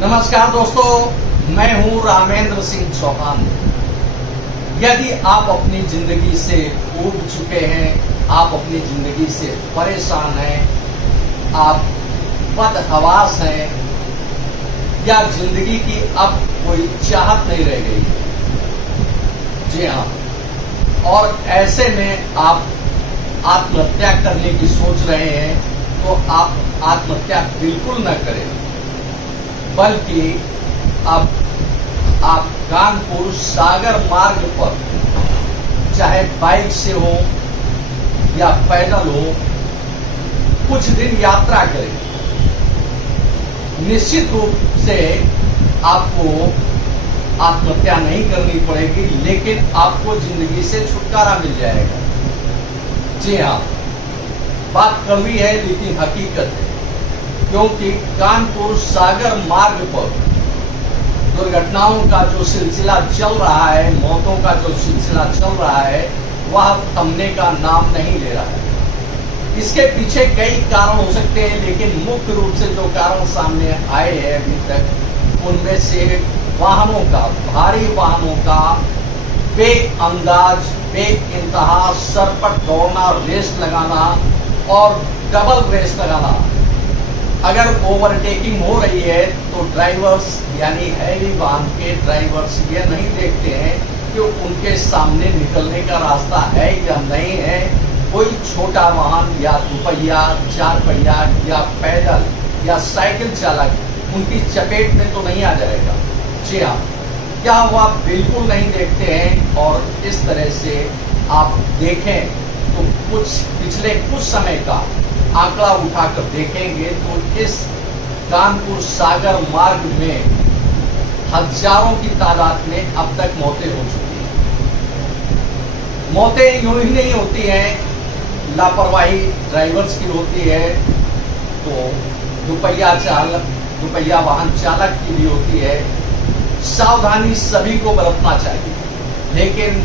नमस्कार दोस्तों, मैं हूं रामेंद्र सिंह चौहान। यदि आप अपनी जिंदगी से ऊब चुके हैं, आप अपनी जिंदगी से परेशान हैं, आप बदहवास हैं या जिंदगी की अब कोई चाहत नहीं रह गई, जी हाँ, और ऐसे में आप आत्महत्या करने की सोच रहे हैं, तो आप आत्महत्या बिल्कुल न करें, बल्कि अब आप कानपुर सागर मार्ग पर चाहे बाइक से हो या पैदल हो, कुछ दिन यात्रा करें। निश्चित रूप से आपको आत्महत्या नहीं करनी पड़ेगी, लेकिन आपको जिंदगी से छुटकारा मिल जाएगा। जी हाँ, बात कड़वी है लेकिन हकीकत है, क्योंकि कानपुर सागर मार्ग पर दुर्घटनाओं का जो सिलसिला चल रहा है, मौतों का जो सिलसिला चल रहा है, वह थमने का नाम नहीं ले रहा है। इसके पीछे कई कारण हो सकते हैं, लेकिन मुख्य रूप से जो कारण सामने आए हैं अभी तक, उनमें से वाहनों का, भारी वाहनों का बेअंदाज, बेइंतहा सरपट दौड़ना, रेस लगाना और डबल रेस लगाना। अगर ओवरटेकिंग हो रही है तो ड्राइवर्स यानी हैवी वाहन के ड्राइवर्स ये नहीं देखते हैं कि उनके सामने निकलने का रास्ता है या नहीं है। कोई छोटा वाहन या दुपहिया, चार पहिया या पैदल या साइकिल चालक उनकी चपेट में तो नहीं आ जाएगा। जी हाँ, क्या वह बिल्कुल नहीं देखते हैं। और इस तरह से आप देखें तो पिछले कुछ समय का आंकड़ा उठाकर देखेंगे तो इस कानपुर सागर मार्ग में हजारों की तादाद में अब तक मौतें हो चुकी हैं। मौतें यूं ही नहीं होती हैं, लापरवाही ड्राइवर्स की होती है, तो दुपहिया वाहन चालक की भी होती है। सावधानी सभी को बरतना चाहिए, लेकिन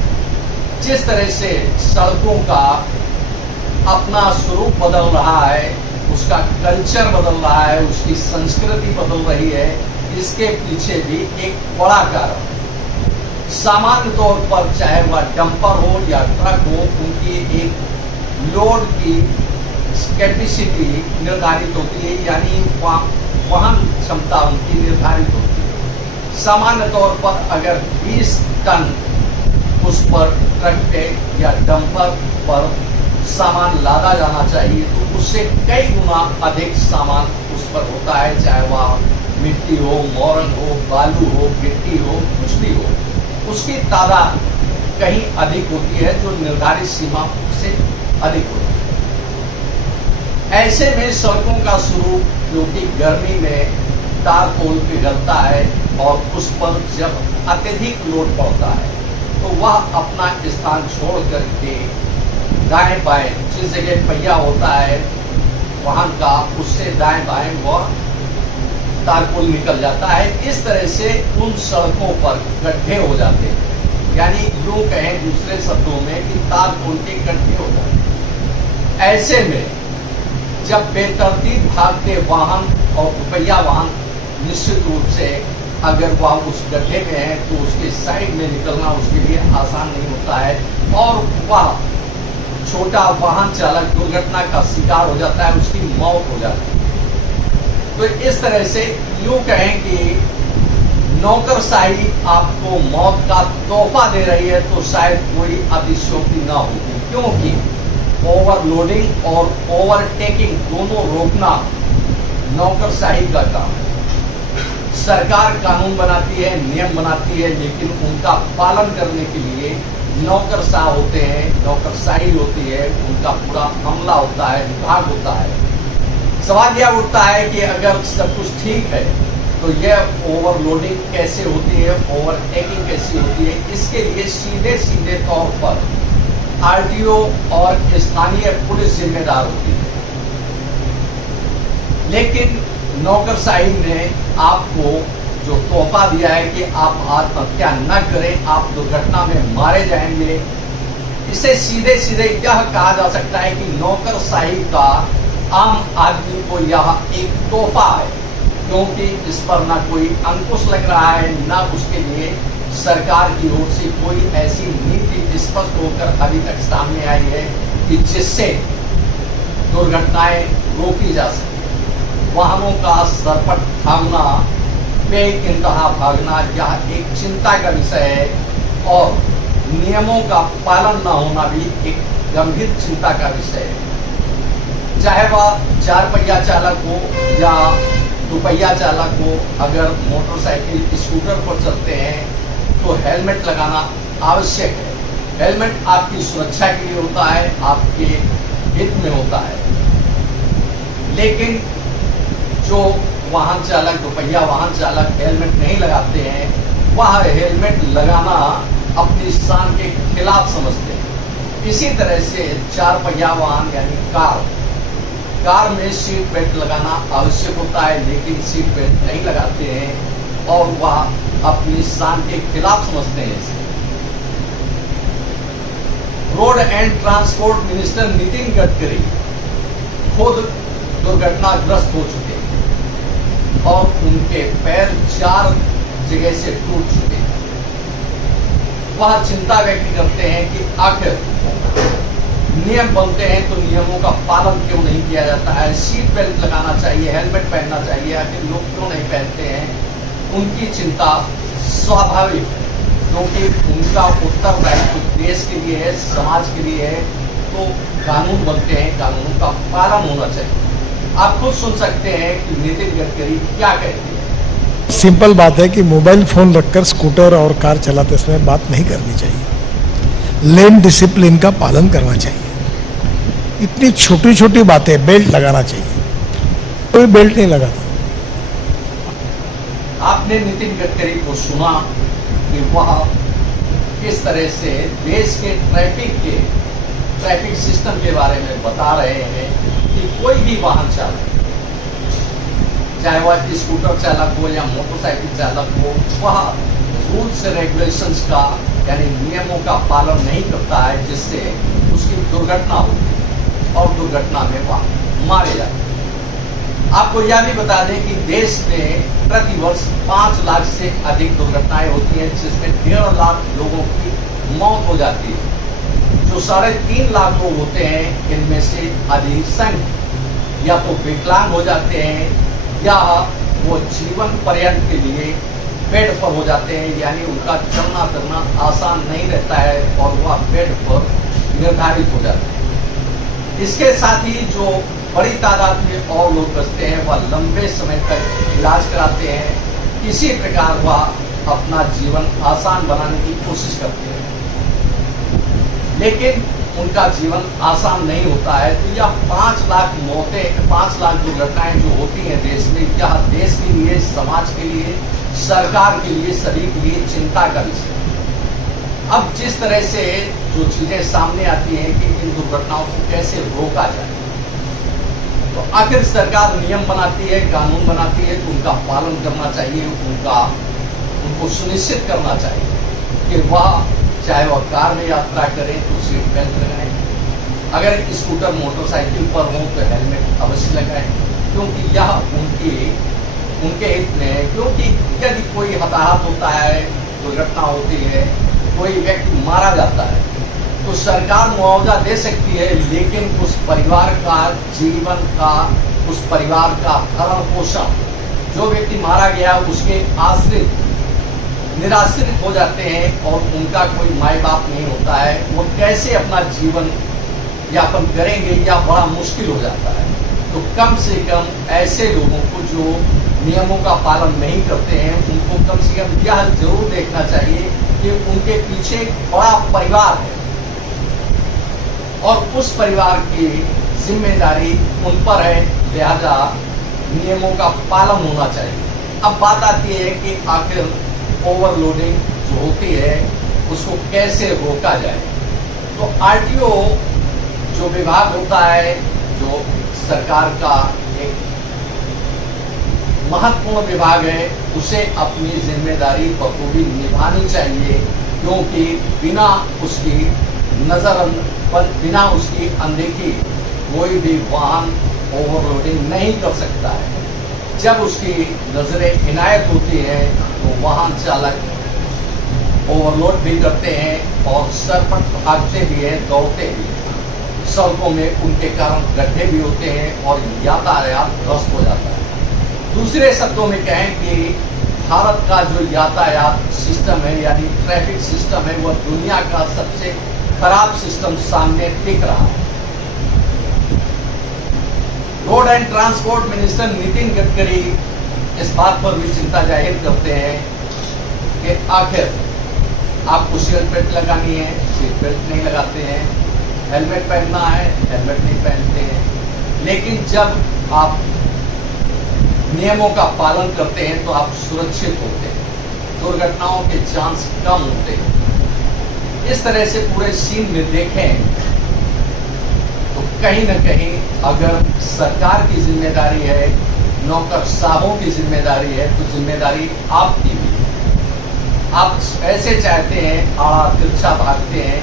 जिस तरह से सड़कों का अपना स्वरूप बदल रहा है, उसका कल्चर बदल रहा है, उसकी संस्कृति बदल रही है, इसके पीछे भी एक बड़ा कारण सामान्य तौर पर, चाहे वह डंपर हो या ट्रक हो, उनकी एक लोड की कैपेसिटी निर्धारित होती है, यानी वाहन क्षमता उनकी निर्धारित होती है। सामान्य तौर पर अगर 20 टन उस पर ट्रक पे या डंपर पर सामान लादा जाना चाहिए, तो उससे कई गुना अधिक सामान उस पर होता है, चाहे वह मिट्टी हो, मोरंग हो, बालू हो, गिट्टी हो, कुछ भी हो, उसकी तादाद कहीं अधिक होती है, जो निर्धारित सीमा से अधिक होती है। ऐसे में सड़कों का स्वरूप, क्योंकि गर्मी में तारकोल पिघलता है और उस पर जब अत्यधिक लोड पड़ता है तो वह अपना स्थान छोड़ करके दाएं बाएं, जिस जगह पहिया होता है वाहन का, उससे दाएं बाएं वह तारकोल निकल जाता है। इस तरह से उन सड़कों पर गड्ढे हो जाते हैं, यानी यूं कहें दूसरे शब्दों में कि तारकोल के गड्ढे हो जाते हैं। ऐसे में जब बेतरतीब भागते वाहन और दुपहिया वाहन, निश्चित रूप से अगर वह उस गड्ढे में है तो उसके साइड में निकलना उसके लिए आसान नहीं होता है, और वह छोटा वाहन चालक दुर्घटना का शिकार हो जाता है, उसकी मौत हो जाती है। तो इस तरह से यूं कहें कि नौकरशाही आपको मौत का तोहफा दे रही है, तो शायद कोई अतिशयोक्ति ना होगी, क्योंकि ओवरलोडिंग और ओवरटेकिंग दोनों रोकना नौकरशाही का काम है। सरकार कानून बनाती है, नियम बनाती है, लेकिन उनका पालन करने के लिए नौकरशाह होते हैं, नौकरशाही होती है, उनका पूरा अमला होता है, विभाग होता है। सवाल यह उठता है कि अगर सब कुछ ठीक है तो यह ओवरलोडिंग कैसे होती है, ओवरटेकिंग कैसी होती है? इसके लिए सीधे सीधे तौर पर आरटीओ और स्थानीय पुलिस जिम्मेदार होती है, लेकिन नौकरशाही ने आपको जो तोहफा दिया है कि आप आत्महत्या न करें, आप दुर्घटना में मारे जाएंगे, इसे सीधे सीधे यह कहा जा सकता है कि नौकरशाही का आम आदमी को यह एक तोहफा है। क्योंकि इस पर ना कोई अंकुश लग रहा है, ना उसके लिए सरकार की ओर से कोई ऐसी नीति स्पष्ट होकर अभी तक सामने आई है कि जिससे दुर्घटनाएं रोकी जा सके। वाहनों का सरपट भागना, बेइंतहा भागना यह एक चिंता का विषय है और नियमों का पालन न होना भी एक गंभीर चिंता का विषय है। चाहे वह 4 पहिया चालक हो या 2 पहिया चालक हो, अगर मोटरसाइकिल स्कूटर पर चलते हैं तो हेलमेट लगाना आवश्यक है। हेलमेट आपकी सुरक्षा के लिए होता है, आपके हित में होता है। लेकिन जो वाहन चालक, 2 पहिया वाहन चालक हेलमेट नहीं लगाते हैं, वह हेलमेट लगाना अपनी शान के खिलाफ समझते हैं। इसी तरह से 4 पहिया वाहन यानी कार में सीट बेल्ट लगाना आवश्यक होता है, लेकिन सीट बेल्ट नहीं लगाते हैं और वह अपनी शान के खिलाफ समझते हैं इसे। Road and transport minister Nitin Gadkari खुद दुर्घटनाग्रस्त हो चुके हैं और उनके पैर 4 जगह से टूट चुके हैं। वह चिंता व्यक्त करते हैं कि आखिर नियम बनते हैं तो नियमों का पालन क्यों नहीं किया जाता है। सीट बेल्ट लगाना चाहिए, हेलमेट पहनना चाहिए, आखिर लोग क्यों नहीं पहनते हैं। उनकी चिंता स्वाभाविक है, क्योंकि उनका उत्तरदायित्व देश के लिए है, समाज के लिए है। तो कानून बनते हैं, कानूनों का पालन होना चाहिए। आप खुद सुन सकते हैं कि नितिन गडकरी क्या कहते हैं। सिंपल बात है कि मोबाइल फोन रखकर स्कूटर और कार चलाते समय बात नहीं करनी चाहिए। लेन डिसिप्लिन का पालन करना चाहिए। इतनी छोटी छोटी बातें, बेल्ट लगाना चाहिए, कोई बेल्ट नहीं लगाता। आपने नितिन गडकरी को सुना कि वह किस तरह से देश के ट्रैफिक सिस्टम के बारे में बता रहे हैं कि कोई भी वाहन चालक, चाहे वह स्कूटर चालक हो या मोटरसाइकिल चालक हो, वह रूल्स रेगुलेशंस का यानी नियमों का पालन नहीं करता है, जिससे उसकी दुर्घटना होती है और दुर्घटना में वह मारे जाते हैं। आपको यह भी बता दें कि देश में प्रतिवर्ष 5 लाख से अधिक दुर्घटनाएं होती हैं, जिसमें 1.5 लाख लोगों की मौत हो जाती है। जो 3.5 लाख लोग होते हैं, इनमें से अधिसंख्य या तो विकलांग हो जाते हैं या वो जीवन पर्यंत के लिए बेड पर हो जाते हैं, यानी उनका चलना फिरना आसान नहीं रहता है और वह बेड पर निर्धारित हो जाते हैं। इसके साथ ही जो बड़ी तादाद में और लोग बचते हैं, वह लंबे समय तक इलाज कराते हैं। इसी प्रकार वह अपना जीवन आसान बनाने की कोशिश करते हैं, लेकिन उनका जीवन आसान नहीं होता है। तो यह 5 लाख मौतें, 5 लाख दुर्घटनाएं जो होती हैं देश में, यह देश के लिए, समाज के लिए, सरकार के लिए, सभी के लिए चिंता का विषय है। अब जिस तरह से जो चीजें सामने आती हैं कि इन दुर्घटनाओं को कैसे रोका जाए, तो आखिर सरकार नियम बनाती है, कानून बनाती है, तो उनका पालन करना चाहिए, उनको सुनिश्चित करना चाहिए कि वह चाहे वह कार में यात्रा करें तो सीट बेल्ट लगाएं, अगर स्कूटर मोटरसाइकिल पर हो तो हेलमेट अवश्य लगाएं, क्योंकि यह उनके हित में है। क्योंकि यदि कोई हताहत होता है, दुर्घटना होती है, कोई व्यक्ति मारा जाता है, तो सरकार मुआवजा दे सकती है, लेकिन उस परिवार का जीवन का, उस परिवार का भरण पोषण, जो व्यक्ति मारा गया उसके आश्रित निराश्रित हो जाते हैं और उनका कोई माई बाप नहीं होता है, वो कैसे अपना जीवन यापन करेंगे, या बड़ा मुश्किल हो जाता है। तो कम से कम ऐसे लोगों को जो नियमों का पालन नहीं करते हैं, उनको कम से कम यह जरूर देखना चाहिए कि उनके पीछे एक बड़ा परिवार है और उस परिवार की जिम्मेदारी उन पर है, लिहाजा नियमों का पालन होना चाहिए। अब बात आती है कि आखिर ओवरलोडिंग जो होती है उसको कैसे रोका जाए। तो आरटीओ जो विभाग होता है, जो सरकार का एक महत्वपूर्ण विभाग है, उसे अपनी जिम्मेदारी बखूबी निभानी चाहिए, क्योंकि बिना उसकी बिना उसकी अनदेखी कोई भी वाहन ओवरलोडिंग नहीं कर सकता है। जब उसकी नजरें इनायत होती हैं तो वाहन चालक ओवरलोड भी करते हैं और सरपट भागते भी हैं, दौड़ते भी हैं। सड़कों में उनके कारण गड्ढे भी होते हैं और यातायात ध्वस्त हो जाता है। दूसरे शब्दों में कहें कि भारत का जो यातायात सिस्टम है यानी ट्रैफिक सिस्टम है, वह दुनिया का सबसे खराब सिस्टम सामने दिख रहा है। Road and transport minister Nitin Gadkari इस बात पर भी चिंता जाहिर करते हैं कि आखिर आपको सीट बेल्ट लगानी है, सीट बेल्ट नहीं लगाते हैं, हेलमेट पहनना है, हेलमेट नहीं पहनते हैं। लेकिन जब आप नियमों का पालन करते हैं तो आप सुरक्षित होते हैं, दुर्घटनाओं के चांस कम होते हैं। इस तरह से पूरे सीन में देखें तो कहीं न कहीं अगर सरकार की जिम्मेदारी है, नौकरशाहों की जिम्मेदारी है, तो जिम्मेदारी आपकी भी है। आप ऐसे चाहते हैं, आड़ा तिरछा भागते हैं,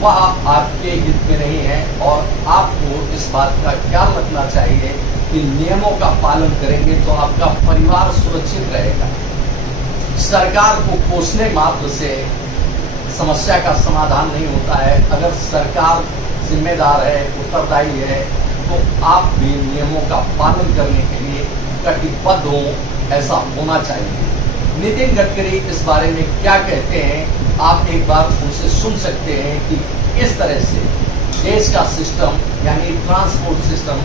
वह आपके हित में नहीं है और आपको इस बात का ख्याल रखना चाहिए कि नियमों का पालन करेंगे तो आपका परिवार सुरक्षित रहेगा। सरकार को कोसने मात्र से समस्या का समाधान नहीं होता है। अगर सरकार जिम्मेदार है, उत्तरदायी है, तो आप भी नियमों का पालन करने के लिए कटिबद्ध हो, ऐसा होना चाहिए। नितिन गडकरी इस बारे में क्या कहते हैं, आप एक बार उनसे सुन सकते हैं कि किस तरह से देश का सिस्टम यानी ट्रांसपोर्ट सिस्टम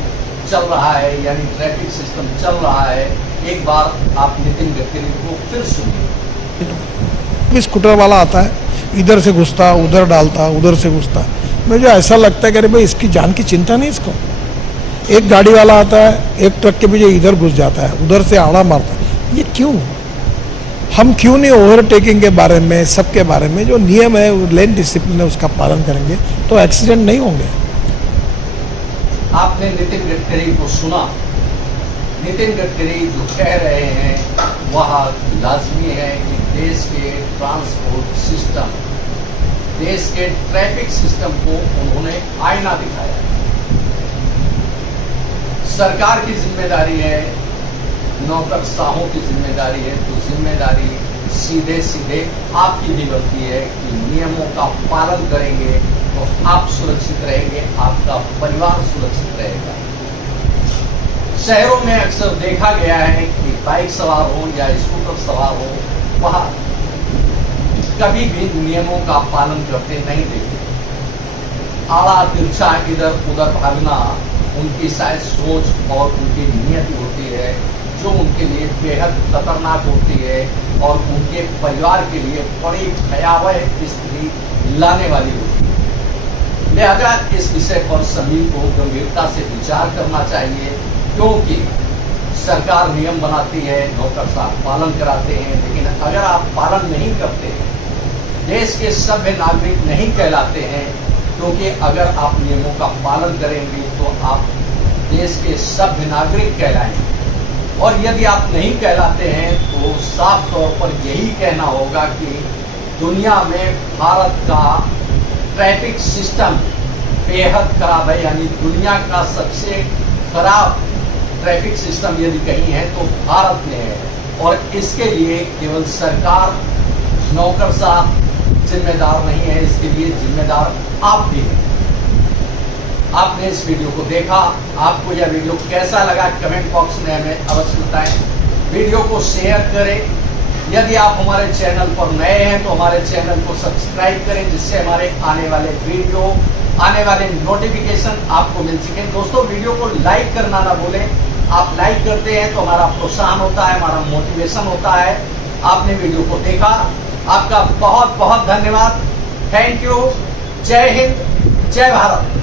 चल रहा है, यानी ट्रैफिक सिस्टम चल रहा है। एक बार आप नितिन गडकरी को फिर सुनिए। स्कूटर वाला आता है, इधर से घुसता, उधर डालता, उधर से घुसता। मुझे ऐसा लगता है कि अरे भाई इसकी जान की चिंता नहीं इसको। एक गाड़ी वाला आता है, एक ट्रक के पीछे इधर घुस जाता है, उधर से आड़ा मारता है। ये क्यों? हम क्यों नहीं ओवरटेकिंग के बारे में, सबके बारे में जो नियम है, लेन डिसिप्लिन है, उसका पालन करेंगे तो एक्सीडेंट नहीं होंगे। आपने नितिन गडकरी को सुना। नितिन गडकरी जो कह रहे हैं वह लाजमी है कि देश के ट्रांसपोर्ट सिस्टम, देश के ट्रैफिक सिस्टम को उन्होंने आईना दिखाया। सरकार की जिम्मेदारी है, नौकरशाहों की जिम्मेदारी है, तो जिम्मेदारी सीधे सीधे आपकी भी बनती है कि नियमों का पालन करेंगे तो आप सुरक्षित रहेंगे, आपका परिवार सुरक्षित रहेगा। शहरों में अक्सर देखा गया है कि बाइक सवार हो या स्कूटर सवार हो, वह कभी भी नियमों का पालन करते नहीं देखे। आड़ा तिरछा इधर उधर भागना उनकी शायद सोच और उनकी नीयत होती है जो उनके लिए बेहद खतरनाक होती है और उनके परिवार के लिए बड़ी भयावह स्थिति लाने वाली होती है। लिहाजा इस विषय पर सभी को गंभीरता से विचार करना चाहिए, क्योंकि सरकार नियम बनाती है, नौकरशाह पालन कराते हैं, लेकिन अगर आप पालन नहीं करते हैं, देश के सभ्य नागरिक नहीं कहलाते हैं। क्योंकि अगर आप नियमों का पालन करेंगे तो आप देश के सभ्य नागरिक कहलाएंगे, और यदि आप नहीं कहलाते हैं तो साफ तौर पर यही कहना होगा कि दुनिया में भारत का ट्रैफिक सिस्टम बेहद खराब है, यानी दुनिया का सबसे खराब ट्रैफिक सिस्टम यदि कहीं है तो भारत में है। और इसके लिए केवल सरकार, नौकरशाह जिम्मेदार नहीं है, इसके लिए जिम्मेदार आप भी हैं। आपने इस वीडियो को देखा, आपको यह वीडियो कैसा लगा कमेंट बॉक्स में हमें अवश्य बताएं। वीडियो को शेयर करें। यदि आप हमारे चैनल पर नए हैं तो हमारे चैनल को सब्सक्राइब करें, जिससे हमारे आने वाले वीडियो, आने वाले नोटिफिकेशन आपको मिल सके। दोस्तों, वीडियो को लाइक करना ना भूलें। आप लाइक करते हैं तो हमारा प्रोत्साहन होता है, हमारा मोटिवेशन होता है। आपने वीडियो को देखा, आपका बहुत बहुत धन्यवाद। Thank you. जय हिंद, जय भारत।